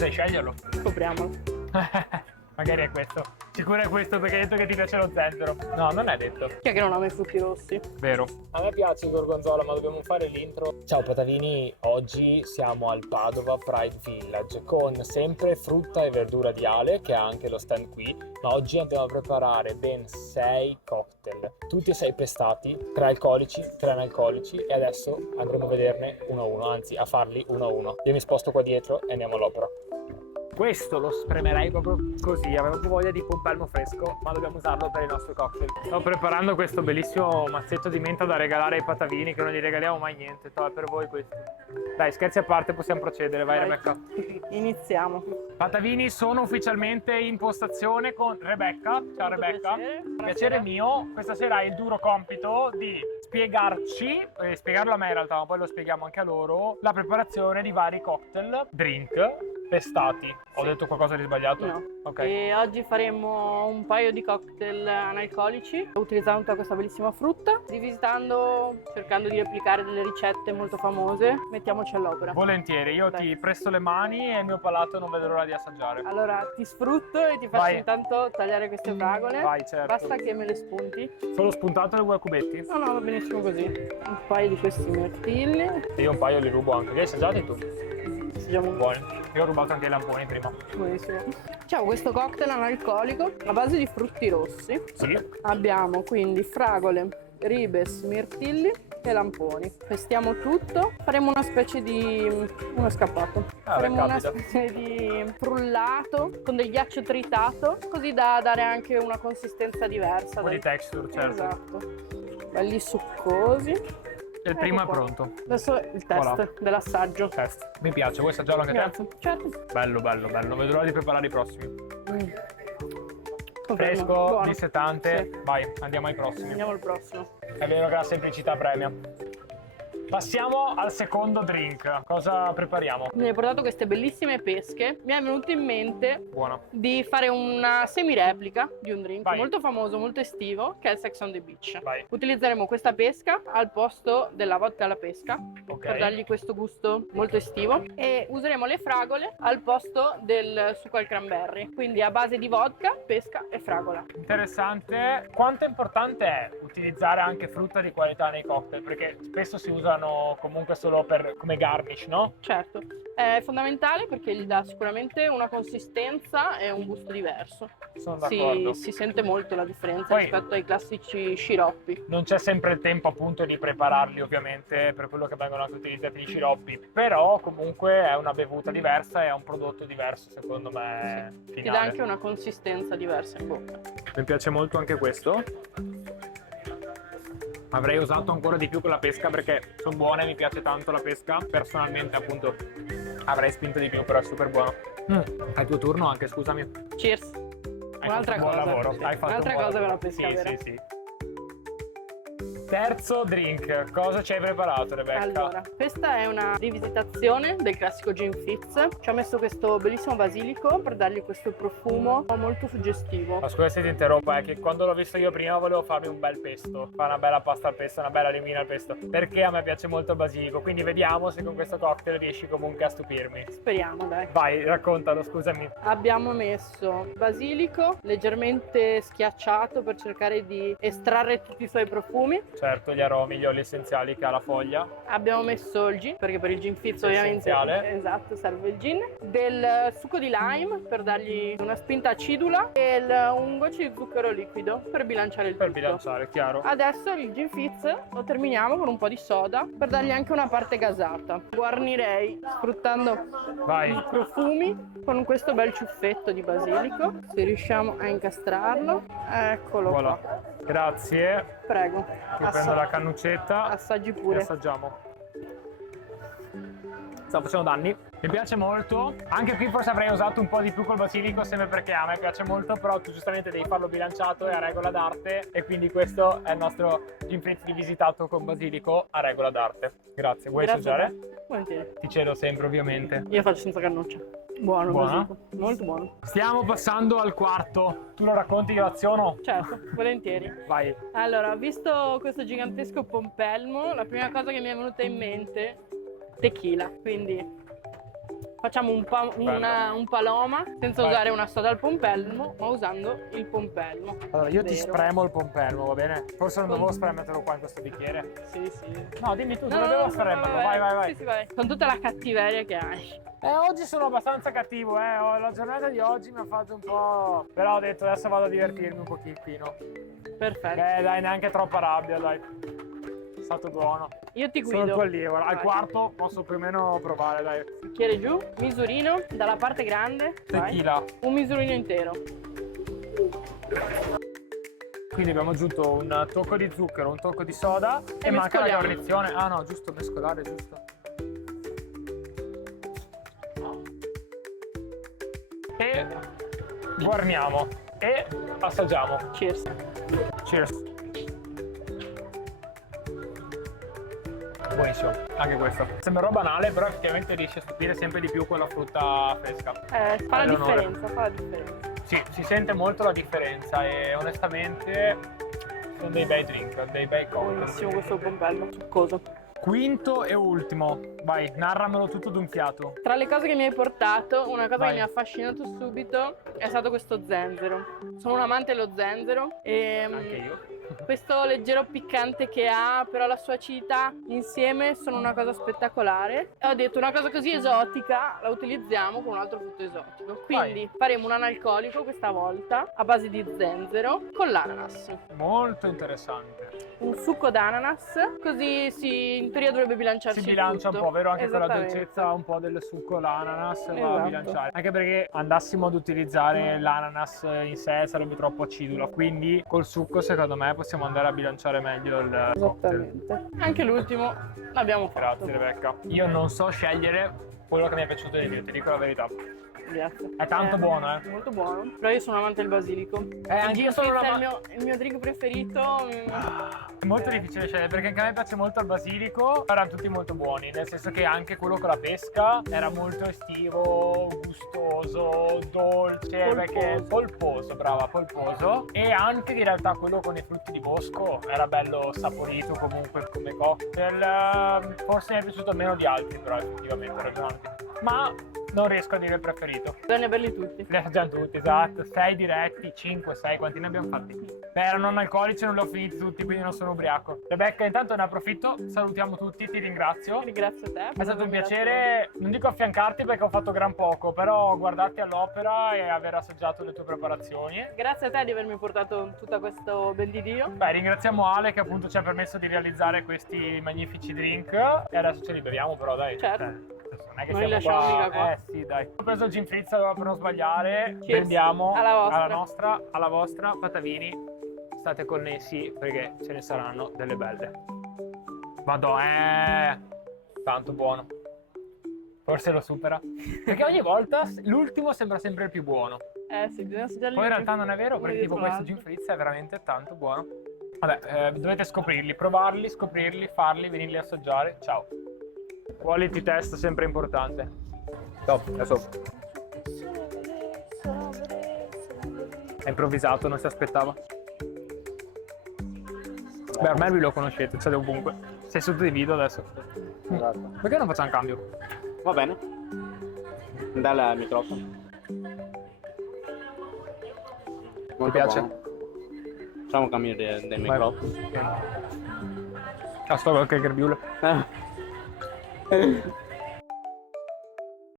sai sceglierlo? Scopriamolo. Magari è questo. Sicuro è questo perché hai detto che ti piace lo zenzero. No, non è detto. Chi è che non ama i frutti rossi? Vero. A me piace il gorgonzola, ma dobbiamo fare l'intro. Ciao Patavini, oggi siamo al Padova Pride Village con sempre frutta e verdura di Ale, che ha anche lo stand qui, ma oggi andiamo a preparare ben 6 cocktail, tutti e 6 pestati, 3 alcolici, 3 analcolici, e adesso andremo a vederne uno a uno, anzi a farli uno a uno. Io mi sposto qua dietro e andiamo all'opera. Questo lo spremerei proprio così, avevo proprio voglia di pompelmo fresco, ma dobbiamo usarlo per i nostri cocktail. Sto preparando questo bellissimo mazzetto di menta da regalare ai patavini, che non gli regaliamo mai niente, è per voi questo. Dai, scherzi a parte, possiamo procedere, vai Rebecca. Iniziamo. Patavini sono ufficialmente in postazione con Rebecca. Ciao Rebecca. Piacere mio, questa sera hai il duro compito di spiegarci, spiegarlo a me in realtà, ma poi lo spieghiamo anche a loro, la preparazione di vari cocktail, drink, pestati. Ho detto qualcosa di sbagliato? No. Ok. E oggi faremo un paio di cocktail analcolici utilizzando tutta questa bellissima frutta, rivisitando, cercando di replicare delle ricette molto famose. Mettiamoci all'opera. Volentieri, io Dai. ti presto le mani e il mio palato non vedo l'ora di assaggiare. Allora ti sfrutto e ti faccio Vai. intanto tagliare queste fragole. Vai, certo. Basta che me le spunti. Solo spuntato le vuoi a cubetti? No, va benissimo così. Un paio di questi mirtilli. E io un paio li rubo anche. Li hai assaggiati tu? Assaggiamo Buoni. Io ho rubato anche i lamponi prima. buonissimo. Ciao, questo cocktail analcolico a base di frutti rossi. Sì. Abbiamo quindi fragole, ribes, mirtilli e lamponi. Pestiamo tutto, faremo una specie di uno scappato. Faremo una capita. specie di frullato con del ghiaccio tritato, così da dare anche una consistenza diversa. Un po' di texture, certo. Esatto. Belli succosi. Il primo è qua. pronto. Adesso il test Voilà. dell'assaggio. Test. Mi piace, vuoi assaggiarlo anche Grazie. Certo. te? Bello, bello, bello. Non vedo l'ora di preparare i prossimi. Confermo. Fresco, Buono. dissetante. Sì. Vai, andiamo ai prossimi. Andiamo al prossimo. È vero che la semplicità premia. Passiamo al secondo drink. Cosa prepariamo? Mi hai portato queste bellissime pesche. Mi è venuto in mente Buona. di fare una semi-replica di un drink Vai. molto famoso, molto estivo, che è il Sex on the Beach. Vai. Utilizzeremo questa pesca al posto della vodka alla pesca, Ok. per dargli questo gusto molto estivo, e useremo le fragole al posto del succo al cranberry, quindi a base di vodka, pesca e fragola. Interessante. Quanto è importante è utilizzare anche frutta di qualità nei cocktail? Perché spesso si usano comunque solo come garnish, no? Certo, è fondamentale perché gli dà sicuramente una consistenza e un gusto diverso. Sono d'accordo. Si sente molto la differenza Poi- rispetto ai classici sciroppi. Non c'è sempre il tempo appunto di prepararli, ovviamente, per quello che vengono anche utilizzati gli sciroppi, però comunque è una bevuta diversa e è un prodotto diverso, secondo me, Ti dà finale. anche una consistenza diversa in bocca. Mi piace molto anche questo. Avrei usato ancora di più con la pesca perché sono buone, mi piace tanto la pesca. Personalmente appunto avrei spinto di più, però è super buono. È il tuo turno anche, scusami. Cheers! Hai Un'altra fatto un buon cosa. lavoro. Sì. Hai fatto Un'altra un buon cosa per la lavoro. pesca, sì, vero? Sì, sì. Terzo drink, cosa ci hai preparato, Rebecca? Allora, questa è una rivisitazione del classico Gin Fizz. Ci ha messo questo bellissimo basilico per dargli questo profumo molto suggestivo. Ma scusa se ti interrompo, è che quando l'ho visto io prima volevo farmi un bel pesto, fare una bella pasta al pesto, una bella limina al pesto, perché a me piace molto il basilico, quindi vediamo se con questo cocktail riesci comunque a stupirmi. Speriamo, dai. Vai, raccontalo, scusami. Abbiamo messo basilico leggermente schiacciato per cercare di estrarre tutti i suoi profumi. Certo, gli aromi, gli oli essenziali che ha la foglia. Abbiamo messo il gin, perché per il gin fizz ovviamente Essenziale. esatto, serve il gin. Del succo di lime per dargli una spinta acidula e un goccio di zucchero liquido per bilanciare il Per tutto. bilanciare, chiaro. Adesso il gin fizz lo terminiamo con un po' di soda per dargli anche una parte gasata. Guarnirei sfruttando Vai. i profumi con questo bel ciuffetto di basilico. Se riusciamo a incastrarlo, eccolo Voilà. qua. Grazie. Prego. Io prendo la cannuccetta Assaggi e pure. assaggiamo. Sta facendo danni. Mi piace molto. Anche qui forse avrei usato un po' di più col basilico, sempre perché a me piace molto, però tu giustamente devi farlo bilanciato e a regola d'arte. E quindi questo è il nostro gin fizz rivisitato con basilico a regola d'arte. Grazie. Vuoi Grazie a assaggiare? te. Volentieri. Ti cedo sempre, ovviamente. Io faccio senza cannuccia. Buono, Buona? basilico. Molto buono. Stiamo passando al quarto. Tu lo racconti, io aziono? Certo, volentieri. Vai. Allora, visto questo gigantesco pompelmo, la prima cosa che mi è venuta in mente tequila. Quindi Facciamo un paloma senza Vai. usare una soda al pompelmo, ma usando il pompelmo. Allora, io ti Vero. spremo il pompelmo, va bene? Forse non dovevo spremertelo qua in questo bicchiere. Sì, sì. No, dimmi tu, No, dove no, devo no, spremerlo? Vai. Sì, sì, vai. Con tutta la cattiveria che hai. Oggi sono abbastanza cattivo, la giornata di oggi mi ha fatto un po'... Però ho detto adesso vado a divertirmi un pochettino. Perfetto. Dai, neanche troppa rabbia, dai. È stato buono. Io ti Sono guido. il tuo allievo. Al Vai. quarto posso più o meno provare, dai. Bicchiere giù, misurino dalla parte grande. Vai. Tequila. Un misurino intero. Quindi abbiamo aggiunto un tocco di zucchero, un tocco di soda e manca la mescoliamo. guarnizione. Ah no, giusto, mescolare, giusto. E guarniamo e assaggiamo. Cheers. Cheers. Buonissimo, anche questo. Sembrerò banale, però effettivamente riesce a stupire sempre di più quella frutta fresca. Fa la All'onore. differenza, fa la differenza. Sì, si sente molto la differenza e onestamente sono dei bei drink, dei bei Buonissimo cocktail. questo pompelmo, succoso. Quinto e ultimo, vai, narramelo tutto d'un fiato. Tra le cose che mi hai portato, una cosa Vai. che mi ha affascinato subito è stato questo zenzero. Sono un amante dello zenzero e Anche io. questo leggero piccante che ha, però la sua acidità insieme sono una cosa spettacolare. E ho detto una cosa così esotica la utilizziamo con un altro frutto esotico. Quindi faremo un analcolico questa volta a base di zenzero con l'ananas. Molto interessante. Un succo d'ananas, così in teoria dovrebbe bilanciarsi Si il bilancia un tutto. po', vero? Anche con la Esattamente. dolcezza un po' del succo, l'ananas va a Esatto. bilanciare. Anche perché andassimo ad utilizzare l'ananas in sé sarebbe troppo acidulo, quindi col succo secondo me possiamo andare a bilanciare meglio il cocktail. Esattamente. Anche l'ultimo l'abbiamo fatto. Grazie Rebecca. Io non so scegliere quello che mi è piaciuto di più, ti dico la verità. Grazie. È tanto buono, eh. Molto buono. Però io sono amante del basilico. Anch'io sono Pizza una... è il mio drink preferito. È molto difficile scegliere perché anche a me piace molto il basilico, erano tutti molto buoni, nel senso che anche quello con la pesca era molto estivo, gustoso, dolce, perché polposo, brava, polposo, e anche in realtà quello con i frutti di bosco era bello saporito comunque come cocktail, forse mi è piaciuto meno di altri però effettivamente ragionanti, ma non riesco a dire il preferito. Bisogna berli tutti. Li assaggiamo tutti, esatto. 6 diretti, 5, 6, quanti ne abbiamo fatti? Beh, erano non alcolici, non li ho finiti tutti, quindi non sono ubriaco. Rebecca, intanto ne approfitto, salutiamo tutti, ti ringrazio. Ringrazio te. È stato un piacere, non dico affiancarti perché ho fatto gran poco, però guardarti all'opera e aver assaggiato le tue preparazioni. Grazie a te di avermi portato tutto questo ben di Dio. Beh, ringraziamo Ale che appunto ci ha permesso di realizzare questi magnifici drink e adesso ce li beviamo però dai. Certo. Non è che Non li siamo lasciamo mica qua. sì, dai. Ho preso il gin frizz per non sbagliare. Cheers. Prendiamo Alla vostra. alla nostra, alla vostra. Patavini, state connessi perché ce ne saranno delle belle. Vado, tanto buono. Forse lo supera. Perché ogni volta l'ultimo sembra sempre il più buono. Sì, bisogna assaggiarli. Poi in realtà non è vero uno perché tipo dietro questo l'altro. gin frizz è veramente tanto buono. Vabbè, dovete scoprirli, provarli, scoprirli, farli, venirli a assaggiare. Ciao. Quality test sempre importante. Top, adesso. È improvvisato, non si aspettava. Beh, ormai lui lo conoscete, siete ovunque. Sei sotto di video adesso. Esatto. Perché non facciamo un cambio? Va bene. Dal microfono. Molto piace? buono. Facciamo un cambio del microfono. Ah, sto qualche grbiule.